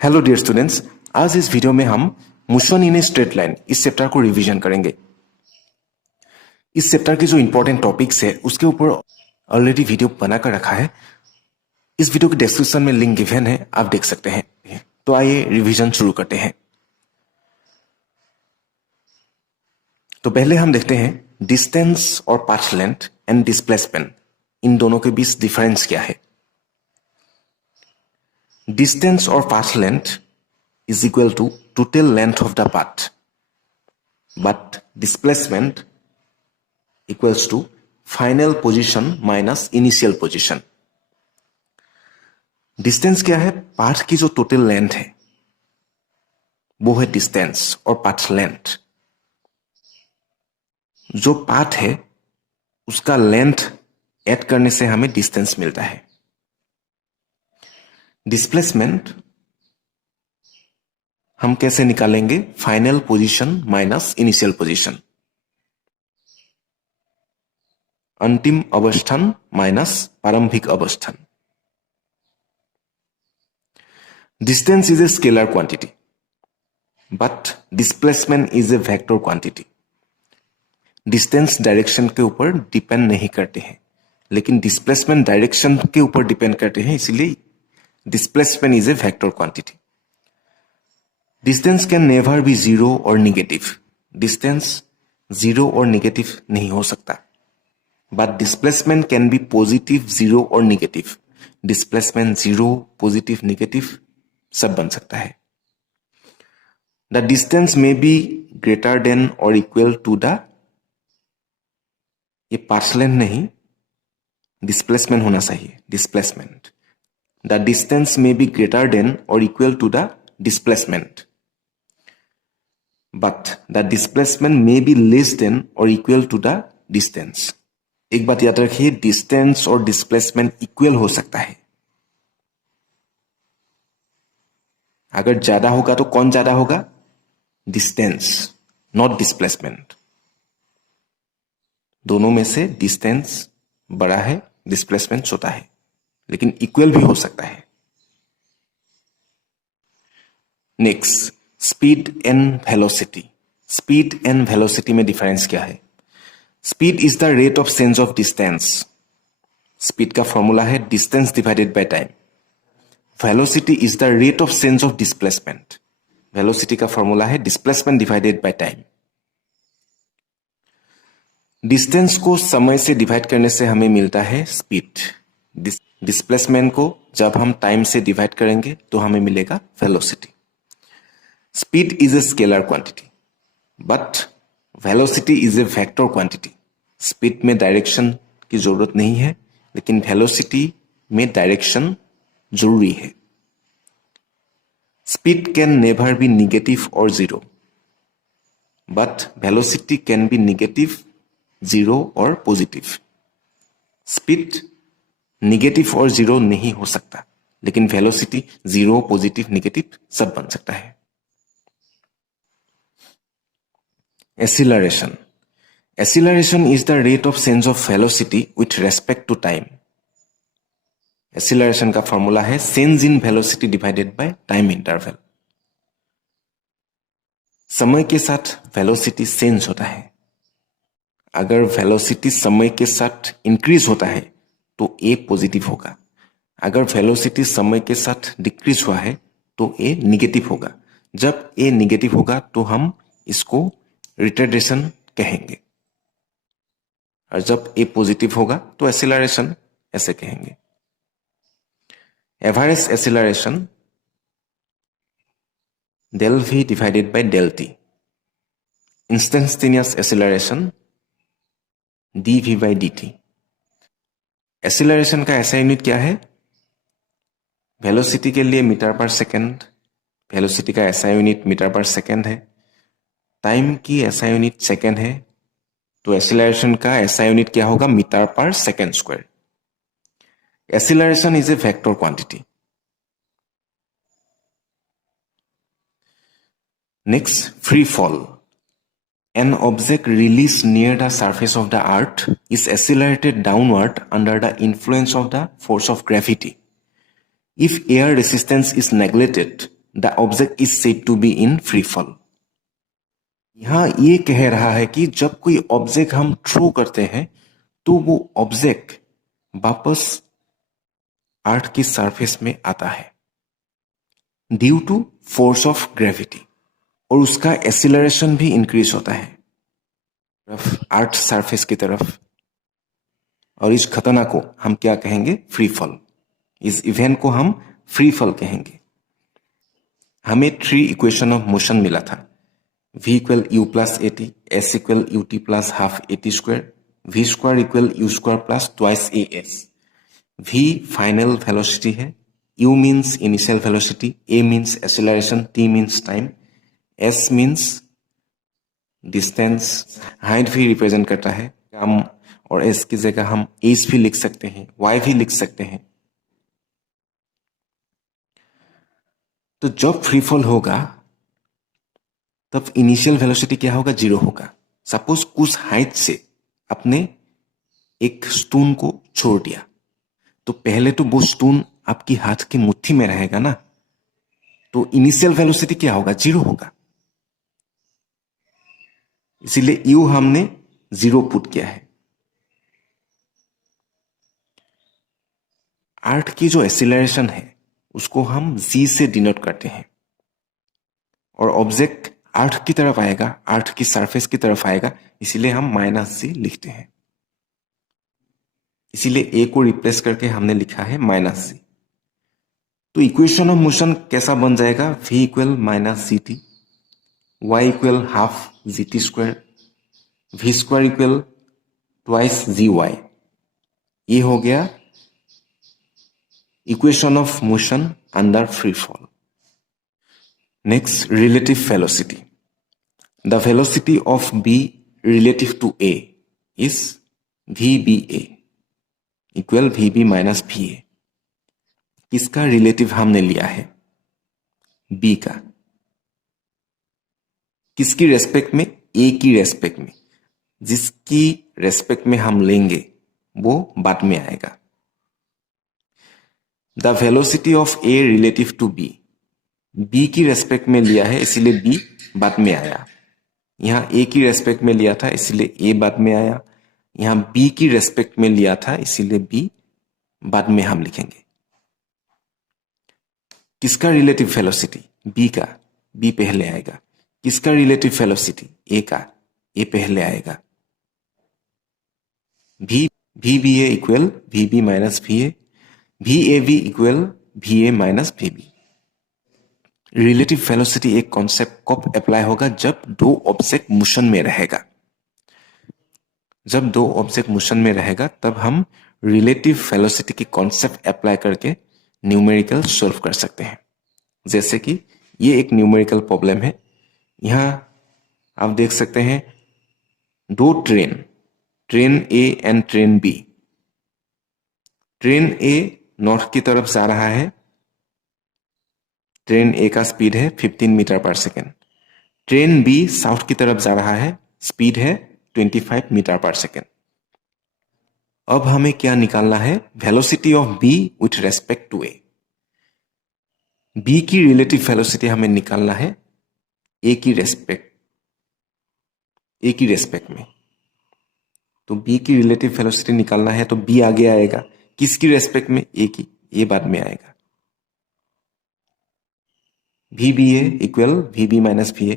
Hello dear students, आज इस video में हम motion in a straight line इस चैप्टर को रिवीजन करेंगे। इस चैप्टर के जो इंपॉर्टेंट टॉपिक्स है उसके ऊपर ऑलरेडी वीडियो बनाकर रखा है। इस वीडियो के डिस्क्रिप्शन में लिंक गिवन है, आप देख सकते हैं। तो आइए रिवीजन शुरू करते हैं। तो पहले हम देखते हैं डिस्टेंस और पाथ लेंथ एंड डिस्प्लेसमेंट, इन दोनों के बीच डिफरेंस क्या है। Distance or path length is equal to total length of the path, but displacement equals to final position minus initial position. Distance क्या है? पाथ की जो टोटल लेंथ है वो है डिस्टेंस, और पाथ लेंथ जो पाथ है उसका लेंथ ऐड करने से हमें डिस्टेंस मिलता है। डिस्प्लेसमेंट हम कैसे निकालेंगे? Final position minus initial position, अंतिम अवस्थान माइनस प्रारंभिक अवस्थान। Distance is a scalar quantity but displacement is a vector quantity. Distance direction के ऊपर डिपेंड नहीं करते हैं, लेकिन डिस्प्लेसमेंट डायरेक्शन के ऊपर डिपेंड करते हैं, इसलिए displacement is a vector quantity. Distance can never be zero or negative. Distance zero or negative नहीं हो सकता. But displacement can be positive, zero or negative. Displacement zero, positive, negative सब बन सकता है. The distance may be greater than or equal to the, ये path length नहीं, displacement होना चाहिए. Displacement. The distance may be greater than or equal to the displacement, but the displacement may be less than or equal to the distance. एक बात याद रखिए, distance और displacement equal हो सकता है। अगर ज्यादा होगा तो कौन ज्यादा होगा? Distance, not displacement. दोनों में से डिस्टेंस बड़ा है, डिस्प्लेसमेंट छोटा है, लेकिन इक्वल भी हो सकता है। Next, speed and velocity. Speed and velocity में डिफरेंस क्या है? Speed is the rate of change of distance. Speed का फॉर्मूला है distance divided by time. Velocity is the rate of change of displacement. Velocity का formula है displacement divided by time. Distance को समय से डिवाइड करने से हमें मिलता है स्पीड। डिस्प्लेसमेंट को जब हम टाइम से डिवाइड करेंगे तो हमें मिलेगा velocity. Speed is a scalar quantity but velocity is a vector quantity. Speed में डायरेक्शन की जरूरत नहीं है, लेकिन वेलोसिटी में डायरेक्शन जरूरी है। Speed can never be negative और zero, but velocity can be negative, zero और पॉजिटिव। स्पीड निगेटिव और जीरो नहीं हो सकता, लेकिन वेलोसिटी जीरो, पॉजिटिव, निगेटिव सब बन सकता है। Acceleration. Acceleration is the rate of change of velocity with respect to time. Acceleration का फॉर्मूला है change in velocity divided by time interval. समय के साथ वेलोसिटी चेंज होता है। अगर वेलोसिटी समय के साथ इंक्रीज होता है तो ए पॉजिटिव होगा। अगर वेलोसिटी समय के साथ डिक्रीज हुआ है तो ए निगेटिव होगा। जब ए निगेटिव होगा तो हम इसको रिटार्डेशन कहेंगे, और जब ए पॉजिटिव होगा तो एक्सीलरेशन ऐसे कहेंगे। Average acceleration del v divided by del t. Instantaneous acceleration d v by d t. Acceleration का ऐसा यूनिट क्या है? वेलोसिटी के लिए मीटर पर सेकेंड, वेलोसिटी का ऐसा यूनिट मीटर पर सेकेंड है। टाइम की ऐसा यूनिट सेकेंड है, तो एक्सीलरेशन का ऐसा यूनिट क्या होगा? मीटर पर second square. Acceleration is a vector quantity. Next, free fall. An object released near the surface of the earth is accelerated downward under the influence of the force of gravity. If air resistance is neglected, the object is said to be in free fall. यहां ये कह रहा है कि जब कोई object हम throw करते हैं तो वो ऑब्जेक्ट वापस अर्थ की सरफेस में आता है due to force of gravity, और उसका एक्सीलरेशन भी इंक्रीज होता है अर्थ सरफेस की तरफ। और इस घटना को हम क्या कहेंगे? Free fall. इस इवेंट को हम फ्री फॉल कहेंगे। हमें 3 इक्वेशन ऑफ मोशन मिला था। v equal u plus a t, s equal u t plus half a t square, v square equal u square plus twice a s. v final velocity है, u means initial velocity, a means acceleration, t means time, s means distance, height भी represent करता है। हम और s की जगह हम h भी लिख सकते हैं, y भी लिख सकते हैं। तो जब फ्री फॉल होगा तब इनिशियल वेलोसिटी क्या होगा? 0 होगा। सपोज कुछ हाइट से आपने एक स्टोन को छोड़ दिया, तो पहले तो वो स्टोन आपकी हाथ की मुट्ठी में रहेगा ना, तो इनिशियल वेलोसिटी क्या होगा? 0 होगा। इसीलिए यू हमने 0 पुट किया है। अर्थ की जो एक्सीलरेशन है उसको हम g से डिनोट करते हैं, और ऑब्जेक्ट अर्थ की तरफ आएगा, अर्थ की सरफेस की तरफ आएगा, इसीलिए हम -g लिखते हैं। इसीलिए a को रिप्लेस करके हमने लिखा है -g। तो इक्वेशन ऑफ मोशन कैसा बन जाएगा? v equal -gt, y equal half gt square, v square equal twice gy। ये हो गया equation of motion under free fall. Next, relative velocity. The velocity of b relative to a is vba equal vb minus va। किसका relative हमने लिया है? b का। किसकी respect में? a की रेस्पेक्ट में। जिसकी रेस्पेक्ट में हम लेंगे वो बाद में आएगा। The velocity of a relative to b, b की रेस्पेक्ट में लिया है इसीलिए b बाद में आया। यहां a की रेस्पेक्ट में लिया था इसीलिए a बाद में आया। यहां b की रेस्पेक्ट में लिया था इसीलिए b बाद में हम लिखेंगे। किसका रिलेटिव वेलोसिटी? b का, b पहले आएगा। किसका रिलेटिव वेलोसिटी? a का, a पहले आएगा। vba equal vb minus va, vav equal va minus vb। Relative velocity एक कॉन्सेप्ट कब अप्लाई होगा? जब दो ऑब्जेक्ट मोशन में रहेगा। जब दो ऑब्जेक्ट मोशन में रहेगा तब हम रिलेटिव वेलोसिटी की कॉन्सेप्ट अप्लाई करके न्यूमेरिकल सॉल्व कर सकते हैं। जैसे कि ये एक न्यूमेरिकल प्रॉब्लम है। यहां आप देख सकते हैं दो train A and train B. Train A north की तरफ जा रहा है। ट्रेन ए का स्पीड है 15 मीटर पर सेकेंड। ट्रेन बी साउथ की तरफ जा रहा है, स्पीड है 25 मीटर पर सेकेंड। अब हमें क्या निकालना है? Velocity of B with respect to A. B की रिलेटिव वेलोसिटी हमें निकालना है ए की रेस्पेक्ट में। तो बी की रिलेटिव वेलोसिटी निकालना है तो बी आगे आएगा। किसकी रेस्पेक्ट में? ए की, ए बाद में आएगा। VBA equal VB minus VA।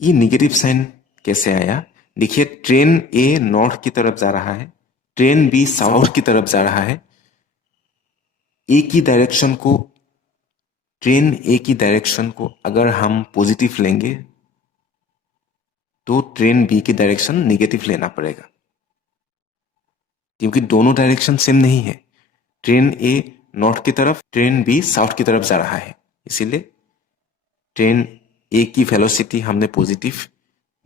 ये निगेटिव साइन कैसे आया? देखिए ट्रेन ए नॉर्थ की तरफ जा रहा है, ट्रेन बी साउथ की तरफ जा रहा है। ए की डायरेक्शन को, ट्रेन ए की डायरेक्शन को अगर हम पॉजिटिव लेंगे तो ट्रेन बी की डायरेक्शन निगेटिव लेना पड़ेगा, क्योंकि दोनों डायरेक्शन सेम नहीं है। ट्रेन ए नॉर्थ की तरफ, ट्रेन बी साउथ की तरफ जा रहा है, इसीलिए ट्रेन ए की वेलोसिटी हमने पॉजिटिव,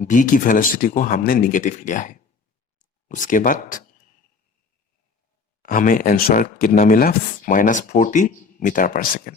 बी की वेलोसिटी को हमने निगेटिव लिया है। उसके बाद हमें आंसर कितना मिला? -40 मीटर पर सेकेंड।